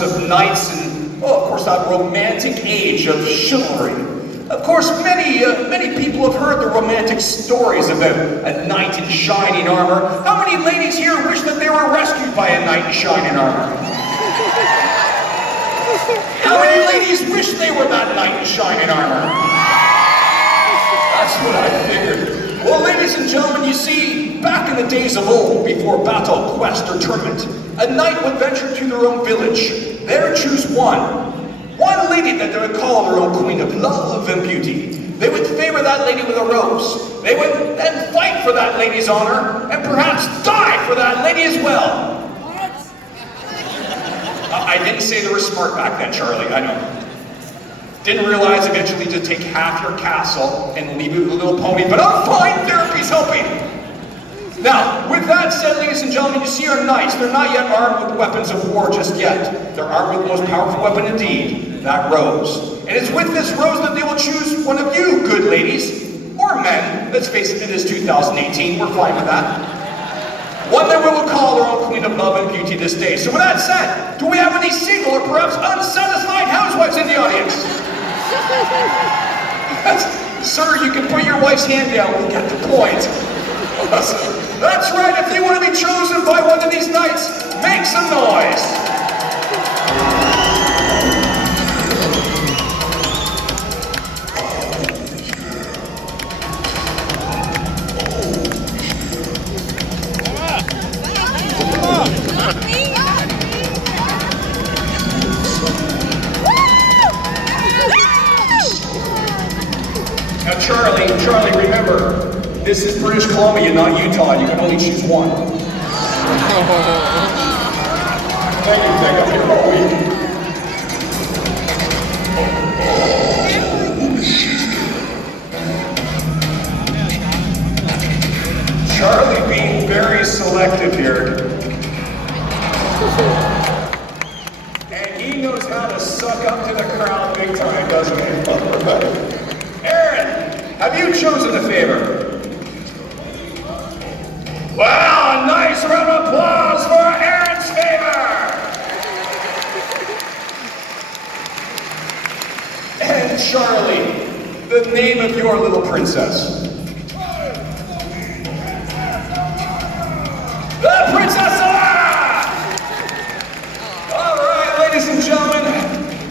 of knights and, well, of course, that romantic age of chivalry. Of course, many people have heard the romantic stories about a knight in shining armor. How many ladies here wish that they were rescued by a knight in shining armor? How many ladies wish they were that knight in shining armor? That's what I figured. Well, ladies and gentlemen, you see, back in the days of old, before battle, quest, or tournament, a knight would venture to their own village. There choose one lady that they would call their own queen of love and beauty. They would favor that lady with a rose. They would then fight for that lady's honor, and perhaps die for that lady as well. I didn't say they were smart back then, Charlie, I know. Didn't realize eventually to take half your castle and leave it with a little pony, but I'm fine, therapy's helping. Now, with that said, ladies and gentlemen, you see our knights. They're not yet armed with weapons of war just yet. They're armed with the most powerful weapon indeed, that rose. And it's with this rose that they will choose one of you, good ladies, or men. Let's face it, it is 2018, we're fine with that. One that we will call their own queen of love and beauty this day. So with that said, do we have any single or perhaps unsatisfied housewives in the audience? Sir, you can put your wife's hand down, we'll get the point. That's right, if you want to be chosen by one of these knights, make some noise. Now Charlie, remember, this is British Columbia, not Utah. You can only choose one. Thank you, I've been here all week. Charlie being very selective here. And he knows how to suck up to the crowd big time, doesn't he? Aaron, have you chosen a favor? Well, a nice round of applause for Aaron's favor! And Charlie, the name of your little princess. The Princess Alana! All right, ladies and gentlemen,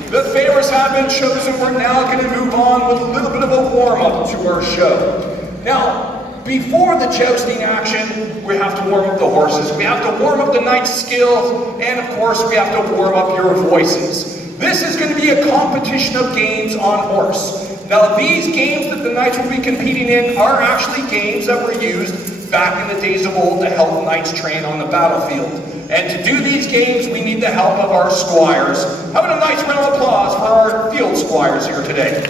the favors have been chosen. We're now going to move on with a little bit of a warm-up to our show. Now, before the jousting action, we have to warm up the horses, we have to warm up the knight's skills, and of course we have to warm up your voices. This is going to be a competition of games on horse. Now these games that the knights will be competing in are actually games that were used back in the days of old to help knights train on the battlefield. And to do these games, we need the help of our squires. How about a nice round of applause for our field squires here today?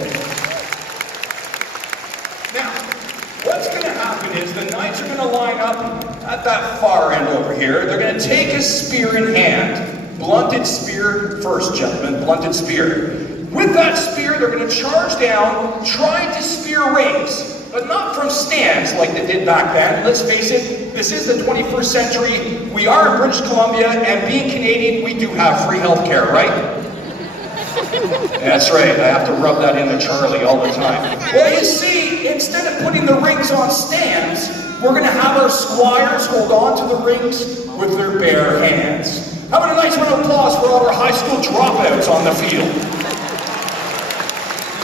What's going to happen is the knights are going to line up at that far end over here. They're going to take a spear in hand. Blunted spear first, gentlemen, blunted spear. With that spear, they're going to charge down, trying to spear rings, but not from stands like they did back then. Let's face it, this is the 21st century. We are in British Columbia, and being Canadian, we do have free health care, right? That's right, I have to rub that into Charlie all the time. Well, you see, instead of putting the rings on stands, we're going to have our squires hold on to the rings with their bare hands. How about a nice round of applause for all our high school dropouts on the field?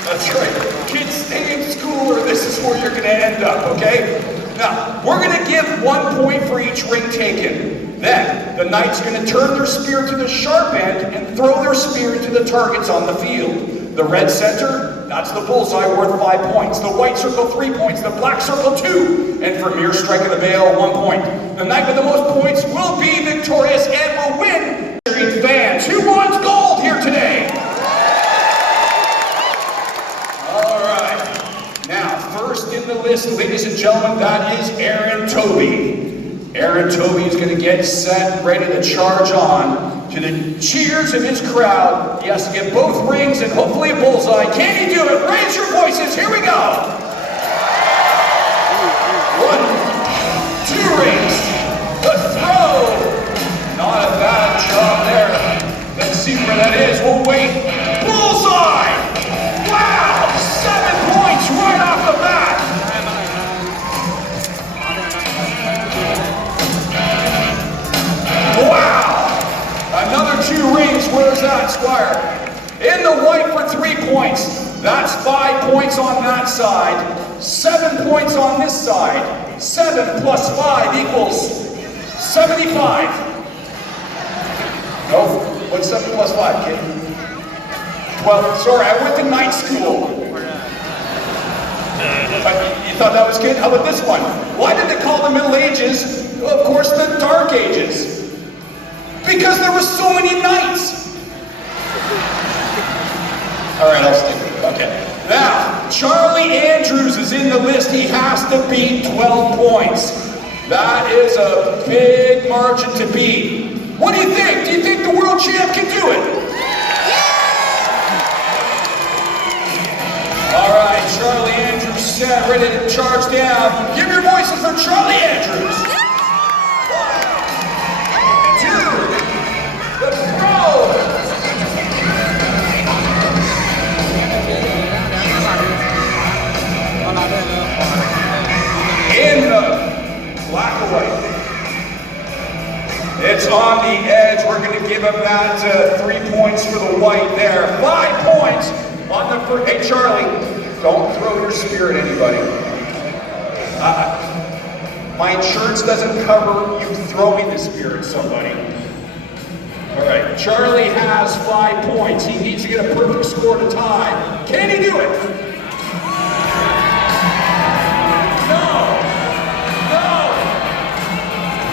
That's right, kids, stay in school or this is where you're going to end up, okay? Now, we're going to give 1 point for each ring taken. Then, the knight's going to turn their spear to the sharp end and throw their spear into the targets on the field. The red center, that's the bullseye worth 5 points. The white circle, 3 points. The black circle, 2. And for mere strike of the veil, 1 point. The knight with the most points will be victorious and will win. Fans, who wants gold here today? All right. Now, first in the list, ladies and gentlemen, that is Aaron Toby. Aaron Toby is going to get set, ready to charge on. To the cheers of his crowd, he has to get both rings and hopefully a bullseye. Can he do it? Raise your voices. Here we go. 1, 2 rings. The throw. Not a bad job there. Let's see for 2 rings. Where's that, Squire? In the white for 3 points. That's 5 points on that side. 7 points on this side. 7 plus 5 equals 75. No? What's 7 plus 5, kid? 12. Sorry, I went to night school. You thought that was good? How about this one? Why did they call the Middle Ages, of course, the Dark Ages? Because there were so many nights. All right, I'll stick with it. Okay. Now, Charlie Andrews is in the list. He has to beat 12 points. That is a big margin to beat. What do you think? Do you think the world champ can do it? All right, Charlie Andrews set, ready to charge down. Give your voices for Charlie Andrews. 1, 2, the pro. In the black or white. It's on the edge. We're going to give him that 3 points for the white there. 5 points. On the first, hey Charlie, don't throw your spear at anybody. My insurance doesn't cover you throwing the spear at somebody. All right, Charlie has 5 points. He needs to get a perfect score to tie. Can he do it? No.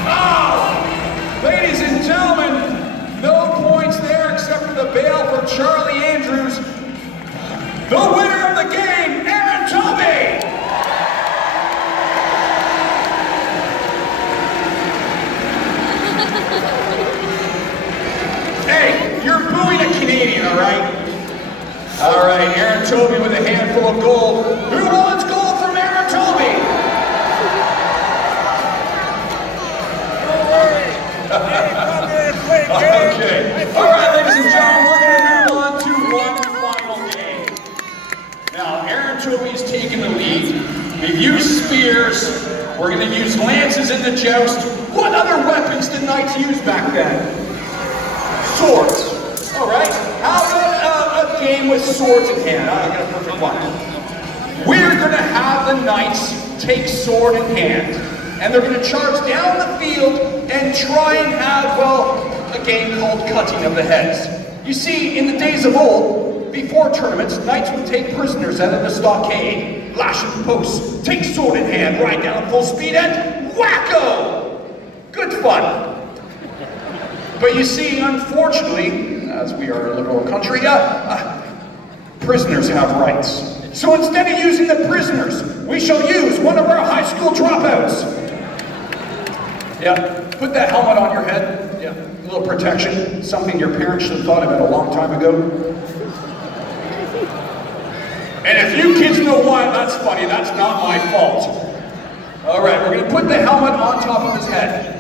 Oh! Ladies and gentlemen, no points there except for the bail for Charlie Andrews. The winner of the game, Aaron Toby! Hey, you're booing a Canadian, all right? All right, Aaron Toby with a handful of gold. Who wants gold from Aaron Toby? Okay. All right, ladies and gentlemen, we're going to move on to one final game. Now, Aaron Toby's taking the lead. We've used spears. We're going to use lances in the joust. What other weapons did knights use back then? Swords. All right. How about a game with swords in hand? I got a perfect one. We're going to have the knights take sword in hand. And they're going to charge down the field and try and have, well, a game called cutting of the heads. You see, in the days of old, before tournaments, knights would take prisoners out of the stockade, lash them posts, take sword in hand, ride down at full speed, and wacko! Good fun. But you see, unfortunately, as we are a liberal country, prisoners have rights. So instead of using the prisoners, we shall use one of our high school dropouts. Yeah, put that helmet on your head. Yeah, a little protection, something your parents should have thought about a long time ago. And if you kids know why, that's funny. That's not my fault. All right, we're going to put the helmet on top of his head.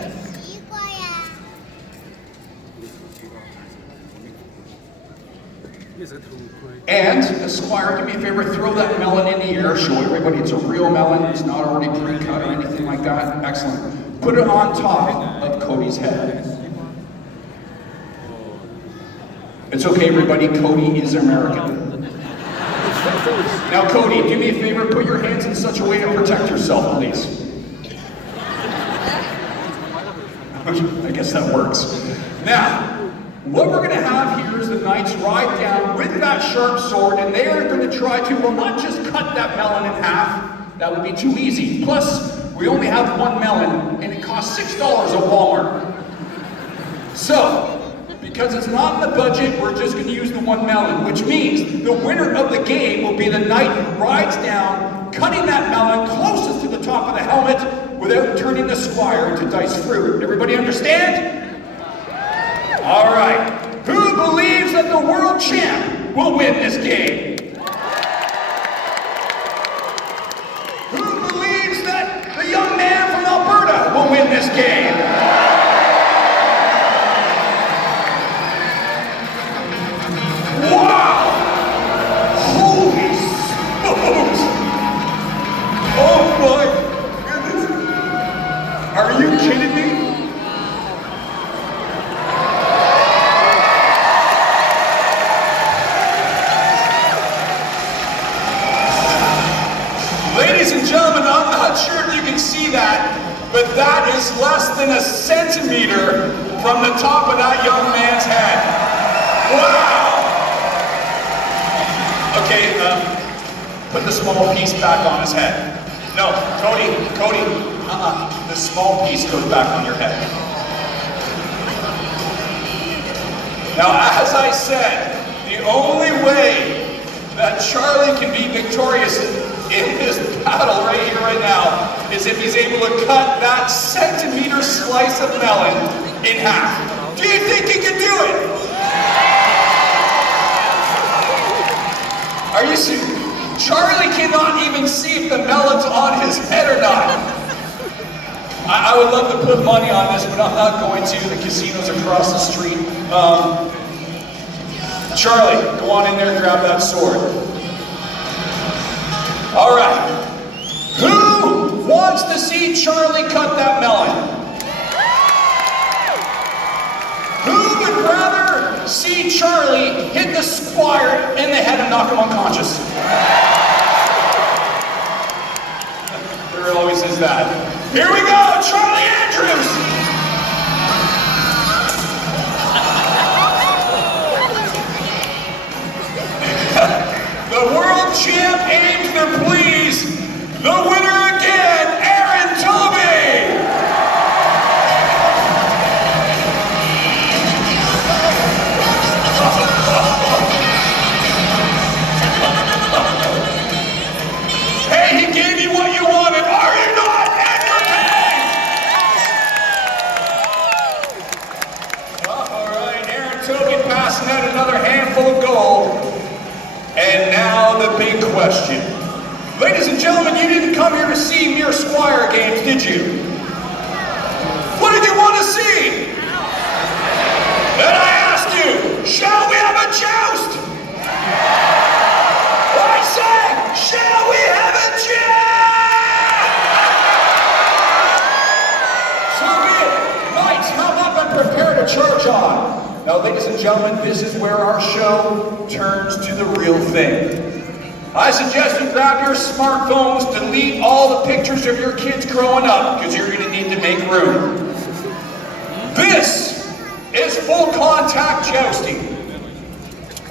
And, Squire, do me a favor, throw that melon in the air, show everybody it's a real melon, it's not already pre-cut or anything like that. Excellent. Put it on top of Cody's head. It's okay, everybody, Cody is American. Now, Cody, do me a favor, put your hands in such a way to protect yourself, please. I guess that works. Now, what we're going to have here is the knights ride down with that sharp sword, and they are going to try to, well, not just cut that melon in half. That would be too easy. Plus, we only have one melon, and it costs $6 at Walmart. So, because it's not in the budget, we're just going to use the one melon, which means the winner of the game will be the knight who rides down, cutting that melon closest to the top of the helmet without turning the squire into diced fruit. Everybody understand? All right, who believes that the world champ will win this game? Who believes that the young man from Alberta will win this game? Wow! Holy smokes! Oh my goodness! Are you kidding me? Okay, put the small piece back on his head. No, Cody, the small piece goes back on your head. Now, as I said, the only way that Charlie can be victorious in this battle right here, right now, is if he's able to cut that centimeter slice of melon in half. Do you think he can do it? Are you serious? Charlie cannot even see if the melon's on his head or not. I would love to put money on this, but I'm not going to. The casino's across the street. Charlie, go on in there and grab that sword. All right. Who wants to see Charlie cut that melon? Who would rather see Charlie hit the squire in the head and knock him unconscious? There always is that. Here we go, Charlie Andrews! The world champ aims to please. The winner again, Aaron Toby! Hey, he gave you what you wanted, are you not entertained? All right, Aaron Toby passing out another handful of gold. And now the big question. Ladies and gentlemen, you didn't come here to see mere squire games, did you? What did you want to see? And I asked you, shall we have a joust? I say, shall we have a joust? So be it. Knights, mount up and prepare to charge on. Now, ladies and gentlemen, this is where our show turns to the real thing. I suggest you grab your smartphones, delete all the pictures of your kids growing up, because you're going to need to make room. This is full contact jousting.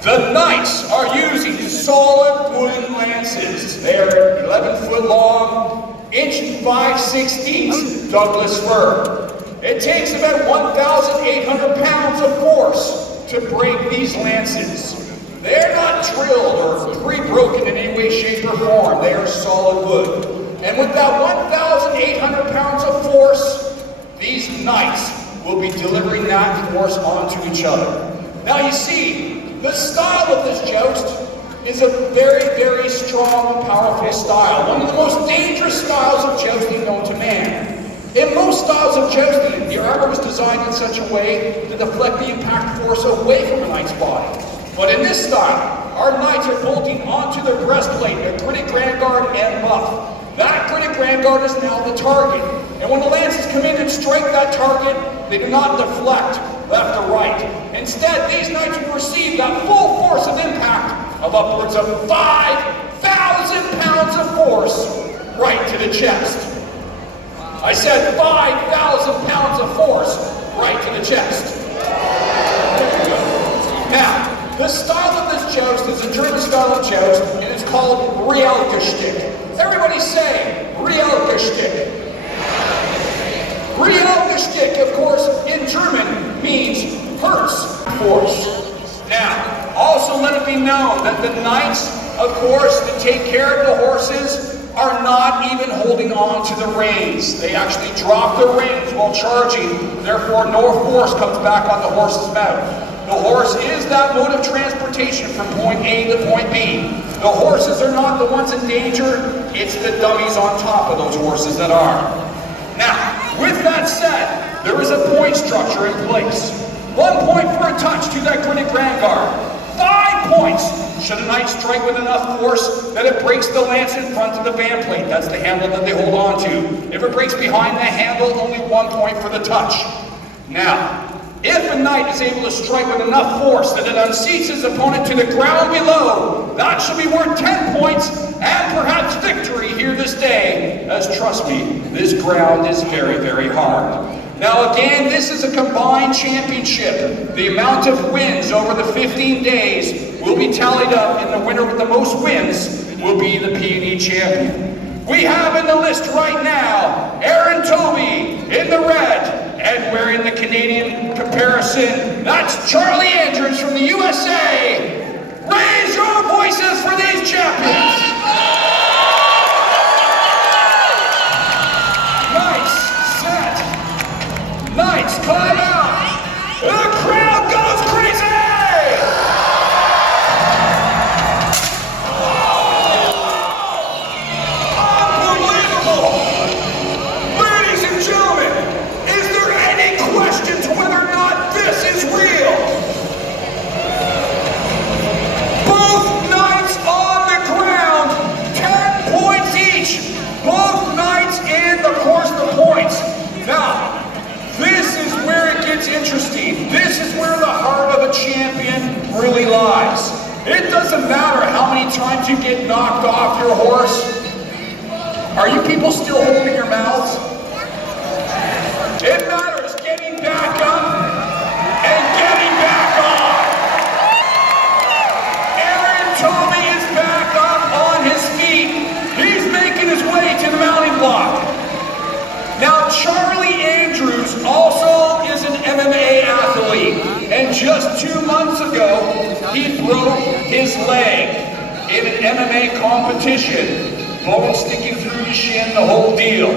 The knights are using solid wooden lances. They are 11 foot long, inch and 5/16 Douglas fir. It takes about 1,800 pounds of force to break these lances. They're not drilled or pre-broken in any way, shape, or form. They are solid wood. And with that 1,800 pounds of force, these knights will be delivering that force onto each other. Now you see, the style of this joust is a very, very strong and powerful style. One of the most dangerous styles of jousting known to man. In most styles of jousting, the armor was designed in such a way to deflect the impact force away from a knight's body. But in this style, our knights are bolting onto their breastplate, their gritty grand guard and buff. That gritty grand guard is now the target. And when the lances come in and strike that target, they do not deflect left or right. Instead, these knights will receive that full force of impact of upwards of 5,000 pounds of force right to the chest. I said 5,000 pounds of force right to the chest. Now, the style of this joust is a German style of joust, and it's called Realgestick. Everybody say, Realgestick. Realgestick, of course, in German means hurts force. Now, also let it be known that the knights, of course, that take care of the horses are not even holding on to the reins. They actually drop the reins while charging, therefore no force comes back on the horse's mouth. The horse is that mode of transportation from point A to point B. The horses are not the ones in danger, it's the dummies on top of those horses that are. Now, with that said, there is a point structure in place. 1 point for a touch to that gritty grand guard. 5 points should a knight strike with enough force that it breaks the lance in front of the band plate. That's the handle that they hold on to. If it breaks behind the handle, only 1 point for the touch. Now, if a knight is able to strike with enough force that it unseats his opponent to the ground below, that should be worth 10 points and perhaps victory here this day, as trust me, this ground is very, very hard. Now again, this is a combined championship. The amount of wins over the 15 days will be tallied up, and the winner with the most wins will be the P&E champion. We have in the list right now, Aaron Toby in the red, and wearing the Canadian comparison, that's Charlie Andrews from the USA. Raise your voices for these champions. Knights, climb out! The crowd goes crazy! Unbelievable! Ladies and gentlemen, is there any question to whether or not this is real? Both knights on the ground, 10 points each. Both knights and, of course, the points. Now, this is where it gets interesting. This is where the heart of a champion really lies. It doesn't matter how many times you get knocked off your horse. Are you people still holding your mouths? It matters getting back up and getting back on. Aaron Toby is back up on his feet. He's making his way to the mounting block. Now, Charlie Andrews also is an MMA athlete, and just 2 months ago, he broke his leg in an MMA competition, bone sticking through the shin, the whole deal.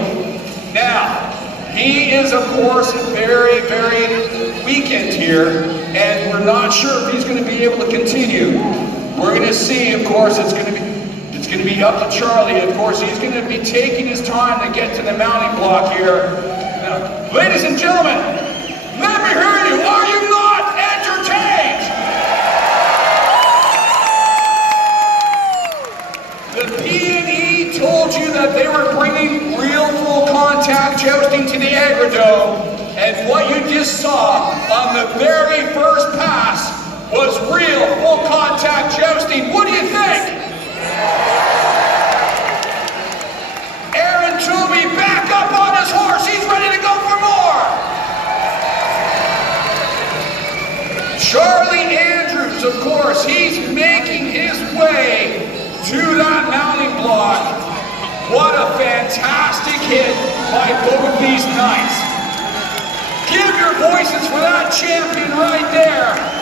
Now, he is, of course, very, very weakened here, and we're not sure if he's going to be able to continue. We're going to see, of course, it's going to be up to Charlie. Of course, he's going to be taking his time to get to the mounting block here. Now, ladies and gentlemen, let me hear you. Are you not entertained? The P&E told you that they were bringing real full contact jousting to the Agrodome, and what you just saw on the very first pass was real full contact jousting. What do you think? Aaron Toby back up on his horse. He's ready to go for more. Charlie Andrews, of course, he's making his way to that mounting block. What a fantastic hit by both these knights. Give your voices for that champion right there.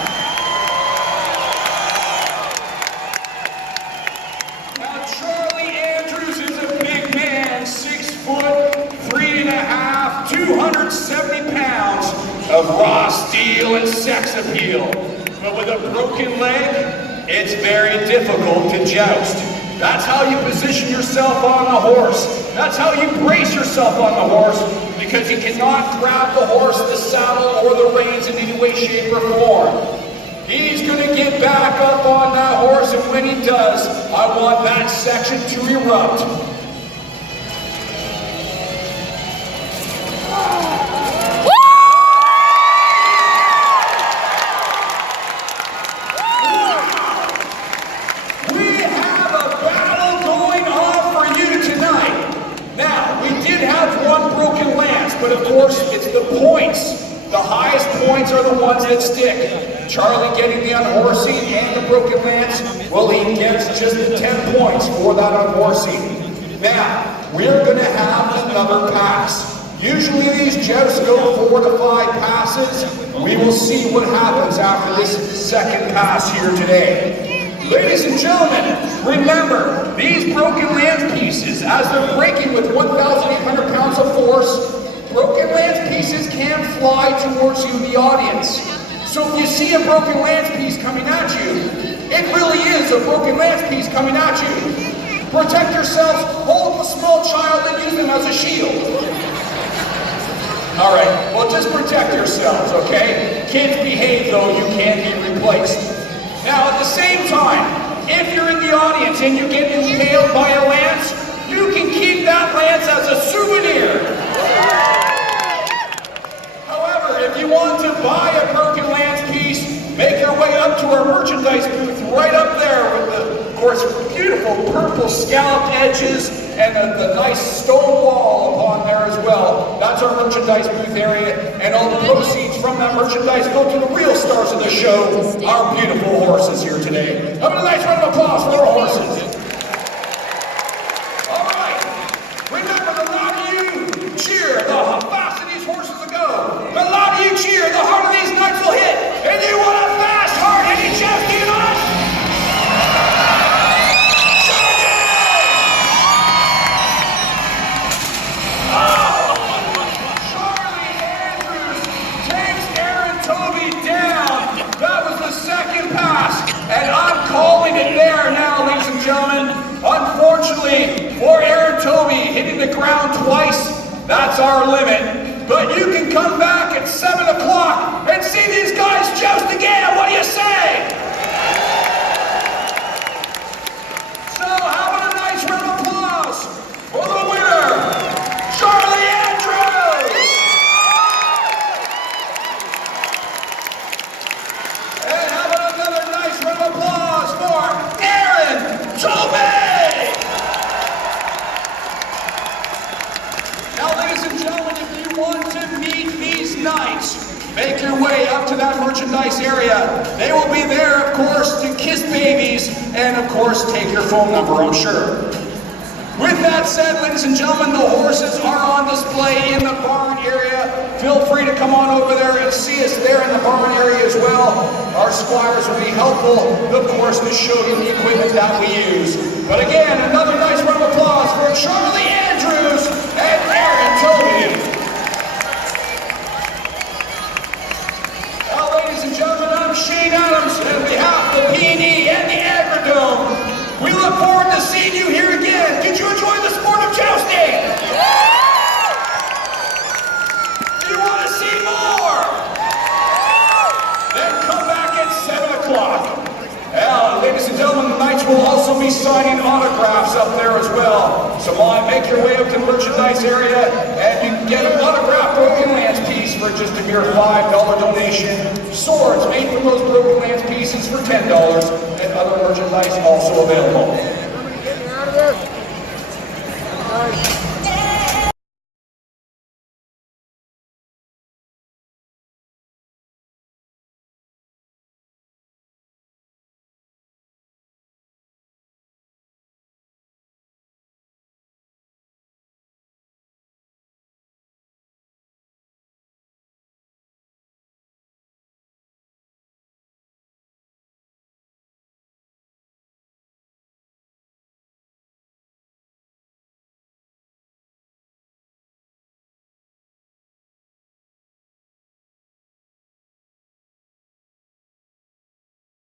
.3.5, 270 pounds of raw steel and sex appeal. But with a broken leg, it's very difficult to joust. That's how you position yourself on the horse. That's how you brace yourself on the horse, because you cannot grab the horse, the saddle, or the reins in any way, shape, or form. He's going to get back up on that horse, and when he does, I want that section to erupt. But of course, it's the points. The highest points are the ones that stick. Charlie getting the unhorsing and the broken lance, well, he gets just 10 points for that unhorsing. Now, we're going to have another pass. Usually these jousts go 4 to 5 passes. We will see what happens after this second pass here today. Ladies and gentlemen, remember, these broken lance pieces, as they're breaking with 1,800 pounds of force, broken lance pieces can fly towards you, the audience. So if you see a broken lance piece coming at you, it really is a broken lance piece coming at you. Protect yourselves, hold the small child, and use them as a shield. All right, well, just protect yourselves, okay? Kids behave, though, you can be replaced. Now, at the same time, if you're in the audience and you get impaled by a lance, you can keep that lance as a souvenir. However, if you want to buy a broken lance piece, make your way up to our merchandise booth right up there with the, of course, beautiful purple scalloped edges and the nice stone wall upon there as well. That's our merchandise booth area, and all the proceeds from that merchandise go to the real stars of the show, our beautiful horses here today. Have a nice round of applause for our horses. All right, remember, the louder you cheer, the faster these horses will go. The louder you cheer, the harder these knights will hit. And you want a fast, hard-hitting champion on us? And I'm calling it there now, ladies and gentlemen. Unfortunately, for Aaron Toby hitting the ground twice, that's our limit. But you can come back at 7 o'clock and see these guys joust again. What do you say? So how about a nice round of applause for the winner, Charlie Andrews. And how about another nice round of applause for Aaron Toby! Now, ladies and gentlemen, if you want to meet these knights, make your way up to that merchandise area. They will be there, of course, to kiss babies and, of course, take your phone number, I'm sure. With that said, ladies and gentlemen, the horses are on display in the barn area. Feel free to come on over there and see us there in the barn area as well. Our squires will be helpful, of course, to show you the equipment that we use. But again, another nice round of applause for Charlie Andrews and Aaron Toby. Now, ladies and gentlemen, I'm Shane Adams, and on behalf of the P&E and the Agrodome, we look forward to seeing you here again. Did you enjoy the sport of jousting? Do you want to see more? Then come back at 7 o'clock. Now, ladies and gentlemen, the knights will also be signing autographs up there as well. So make your way up to the merchandise area, and you can get an autographed Broken Lance piece for just a mere $5 donation. Swords made from those Broken Lance pieces for $10, and other merchandise also available.